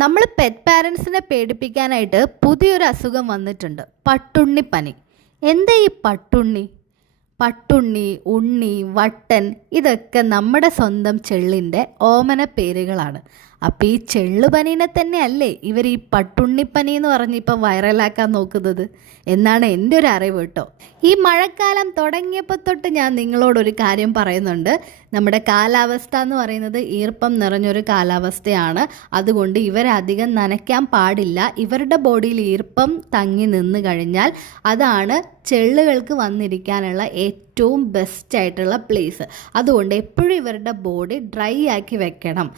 നമ്മൾ പെറ്റ് പാരൻസിനെ പേടിപ്പിക്കാനായിട്ട് പുതിയൊരു അസുഖം വന്നിട്ടുണ്ട്. പട്ടുണ്ണിപ്പനി എന്താ ഈ പട്ടുണ്ണി? പട്ടുണ്ണി ഉണ്ണി വട്ടൻ ഇതൊക്കെ നമ്മുടെ സ്വന്തം ചെള്ളിന്റെ ഓമന പേരുകളാണ്. അപ്പോൾ ഈ ചെള്ളുപനീനെ തന്നെയല്ലേ ഇവർ ഈ പട്ടുണ്ണിപ്പനി എന്ന് പറഞ്ഞ് ഇപ്പം വൈറലാക്കാൻ നോക്കുന്നത്? എന്നാണ് എന്റെ ഒരു അറിവ് കേട്ടോ. ഈ മഴക്കാലം തുടങ്ങിയപ്പോൾ തൊട്ട് ഞാൻ നിങ്ങളോടൊരു കാര്യം പറയുന്നുണ്ട്. നമ്മുടെ കാലാവസ്ഥ എന്ന് പറയുന്നത് ഈർപ്പം നിറഞ്ഞൊരു കാലാവസ്ഥയാണ്. അതുകൊണ്ട് ഇവരധികം നനയ്ക്കാൻ പാടില്ല. ഇവരുടെ ബോഡിയിൽ ഈർപ്പം തങ്ങി നിന്ന് കഴിഞ്ഞാൽ അതാണ് ചെള്ളുകൾക്ക് വന്നിരിക്കാനുള്ള ഏറ്റവും ബെസ്റ്റ് ആയിട്ടുള്ള പ്ലേസ് അതുകൊണ്ട് എപ്പോഴും ഇവരുടെ ബോഡി ഡ്രൈ ആക്കി വെക്കണം.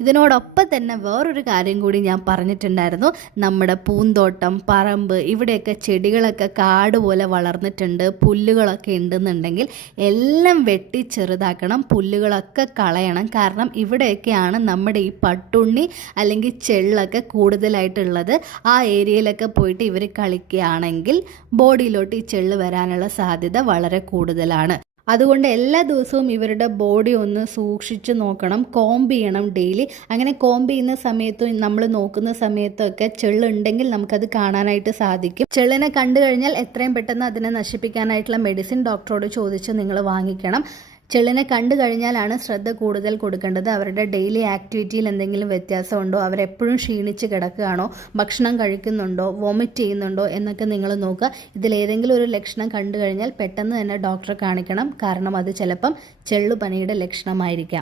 ഇതിനോടൊപ്പം തന്നെ വേറൊരു കാര്യം കൂടി ഞാൻ പറഞ്ഞിട്ടുണ്ടായിരുന്നു. നമ്മുടെ പൂന്തോട്ടം പറമ്പ് ഇവിടെയൊക്കെ ചെടികളൊക്കെ കാട് പോലെ വളർന്നിട്ടുണ്ട് പുല്ലുകളൊക്കെ ഉണ്ടെന്നുണ്ടെങ്കിൽ എല്ലാം വെട്ടി ചെറുതാക്കണം പുല്ലുകളൊക്കെ കളയണം. കാരണം ഇവിടെയൊക്കെയാണ് നമ്മുടെ ഈ പട്ടുണ്ണി അല്ലെങ്കിൽ ചെള്ളൊക്കെ കൂടുതലായിട്ടുള്ളത്. ആ ഏരിയയിലൊക്കെ പോയിട്ട് ഇവർ കളിക്കുകയാണെങ്കിൽ ബോഡിയിലോട്ട് ഈ ചെള്ള് വരാനുള്ള സാധ്യത വളരെ കൂടുതലാണ്. അതുകൊണ്ട് എല്ലാ ദിവസവും ഇവരുടെ ബോഡി ഒന്ന് സൂക്ഷിച്ച് നോക്കണം കോംബ് ചെയ്യണം ഡെയിലി അങ്ങനെ കോംബ് ചെയ്യുന്ന സമയത്തും നമ്മൾ നോക്കുന്ന സമയത്തൊക്കെ ചെള്ളുണ്ടെങ്കിൽ നമുക്കത് കാണാനായിട്ട് സാധിക്കും. ചെള്ളിനെ കണ്ടു കഴിഞ്ഞാൽ എത്രയും പെട്ടെന്ന് അതിനെ നശിപ്പിക്കാനായിട്ടുള്ള മെഡിസിൻ ഡോക്ടറോട് ചോദിച്ച് നിങ്ങൾ വാങ്ങിക്കണം. ചെള്ളിനെ കണ്ടു കഴിഞ്ഞാലാണ് ശ്രദ്ധ കൂടുതൽ കൊടുക്കേണ്ടത്. അവരുടെ ഡെയിലി ആക്ടിവിറ്റിയിൽ എന്തെങ്കിലും വ്യത്യാസമുണ്ടോ? അവരെപ്പോഴും ക്ഷീണിച്ച് കിടക്കുകയാണോ? ഭക്ഷണം കഴിക്കുന്നുണ്ടോ? വോമിറ്റ് ചെയ്യുന്നുണ്ടോ? എന്നൊക്കെ നിങ്ങൾ നോക്കുക. ഇതിലേതെങ്കിലും ഒരു ലക്ഷണം കണ്ടു കഴിഞ്ഞാൽ പെട്ടെന്ന് തന്നെ ഡോക്ടറെ കാണിക്കണം. കാരണം അത് ചിലപ്പം ചെള്ളുപനിയുടെ ലക്ഷണമായിരിക്കാം.